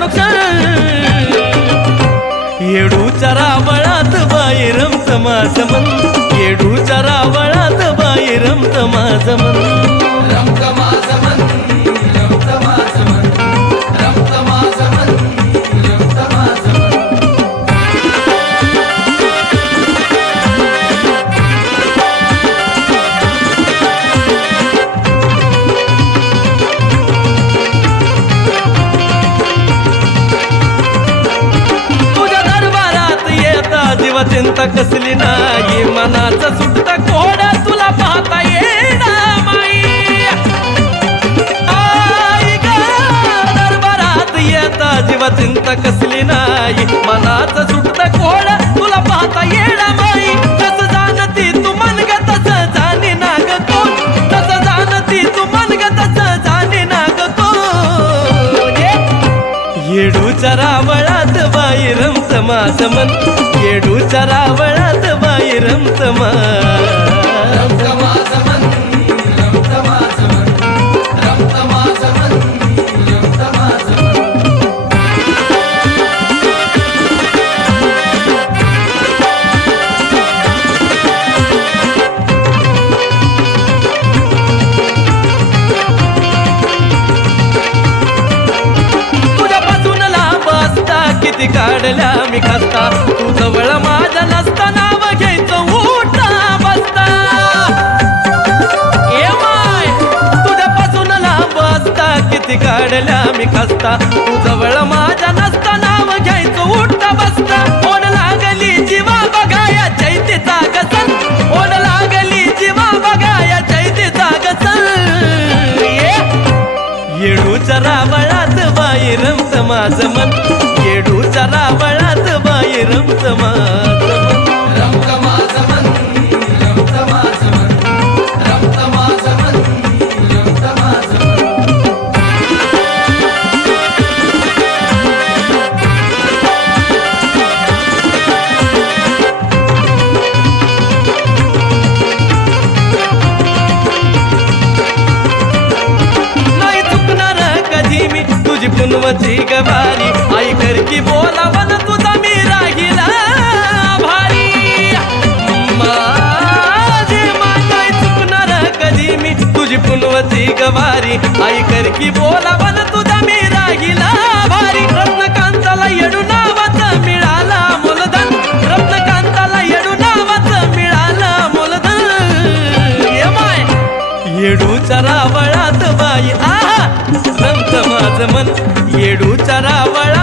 नुकसान. येडू चरावळात बाई रमत माझ मन. येडू चरावळात जीवा चिंता कसली नाही मनाचं सुटता कोडा तुला पाहता येणा माई? आई ग, दरबारात येता जीवा चिंता कसली नाही मनाचं सुटता कोडा तुला पाहता येणा माई? तसं जाणती तू मन ग तसं जाणे ना ग कोण? तसं जाणती तू मन ग तसं जाणे ना ग कोण? ये. येडूच्या रावळात बाई रमत माझं मन. येडूच्या रावळात बाई रमत किती काढल्या मी खस्ता. तू जवळ माझ्या नसता नाव घ्यायचं उठता बसता. ओढ लागली जीवा बघाया चैतीचा गसल. ओढ लागली जीवा बघाया चैतीचा गसल. येडूच्या रावळात बाई रमत माझ मन. येडूच्या रावळात तुझी पुनवची गवारी आई कर की बोलावन तुझा मी राहिला भारी. माझे मान चुकणार कधी मी? तुझी पुनवती गवारी आई कर की बोला रावळात बाई आहा